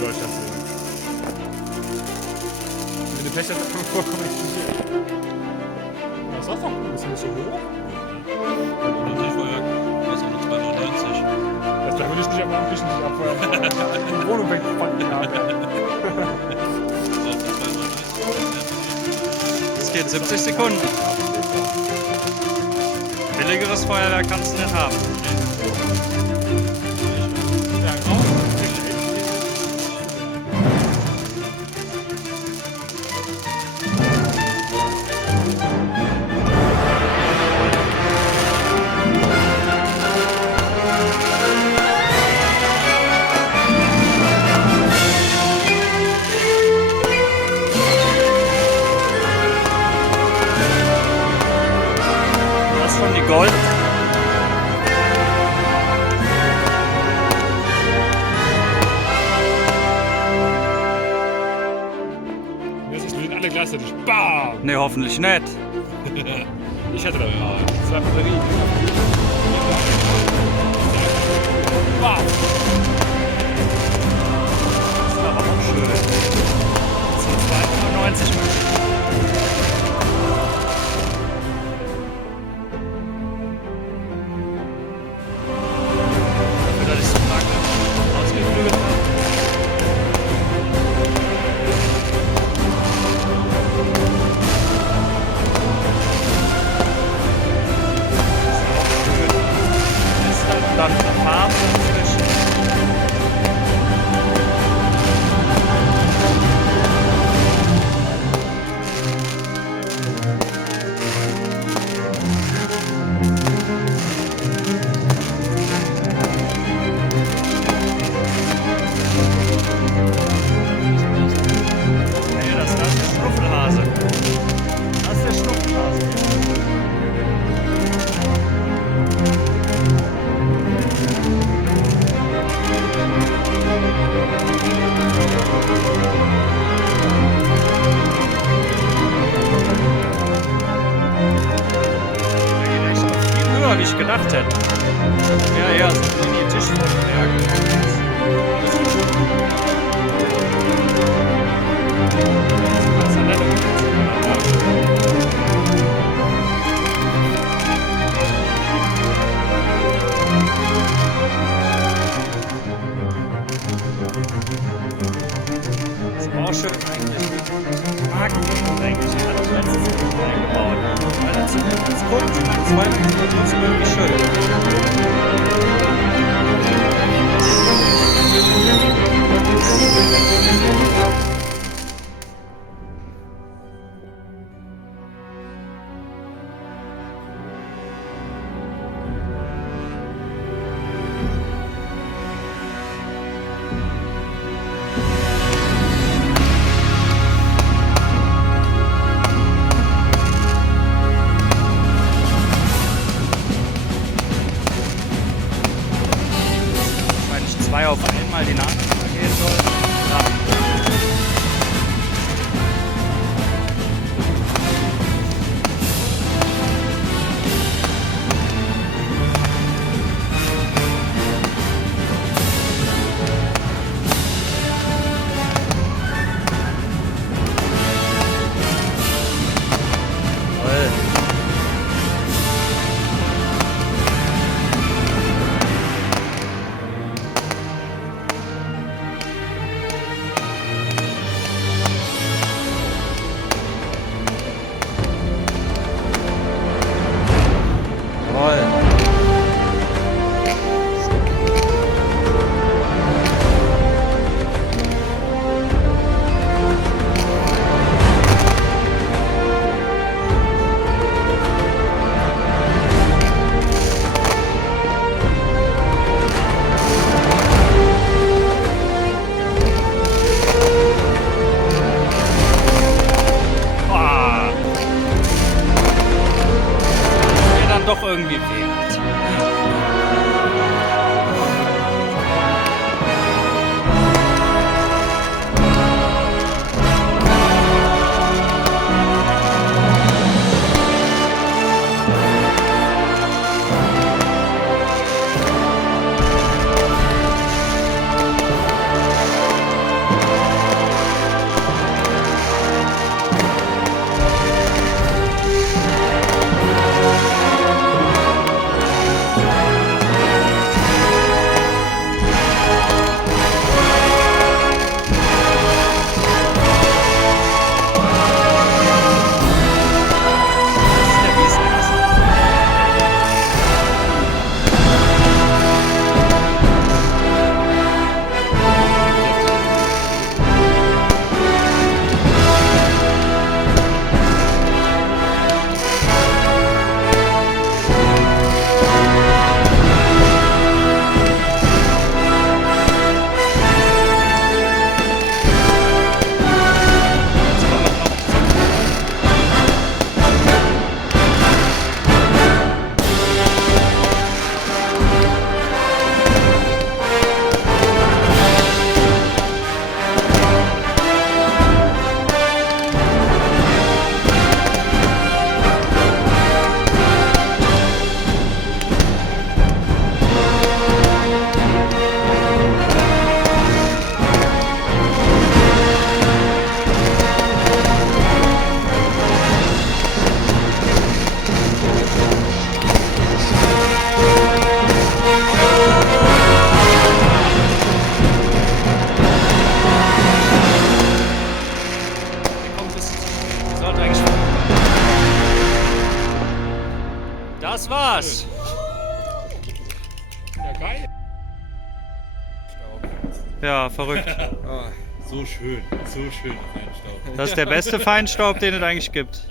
in Deutschland sind. Wenn du Pech hast, kann man vollkommen explodieren. Das ist auch gut, ist nicht so hoch. Natürlich Feuerwerk, das ist auch nur 2,90 €. Da würde ich mich aber am Küchen nicht abfeuern. Die Wohnung wegfanden haben. Es geht 70 Sekunden. Billigeres Feuerwerk kannst du nicht haben. Ja, genau. Das von die Gold. Jetzt explodieren alle gleichzeitig. Bam! Ne, hoffentlich nicht. Ich hatte da zwei Batterien. Bam! Das ist aber auch schön. Das sind 2,90 €. Dafür, dass ich so lange ausgeklügelt habe. Ist halt dann eine Farbe dazwischen. Nee, das ist der Schnuffelhase. Das ist der Schnuffelhase. Der geht echt noch viel höher, wie ich gedacht hätte. Ja, eher so in die Tischfeuerwerke. Das ist schon. Das hat er das ist auch schön eigentlich. Ich mag das eigentlich. Ich hatte das letztes Jahr eingebaut. Weil das ist kurz, das Weihnachten ist trotzdem irgendwie schön. Wahrscheinlich 2 auf einmal die Nachricht gehen soll. Ja. Toll. Ja, verrückt. So schön, Feinstaub. Das ist der beste Feinstaub, den es eigentlich gibt.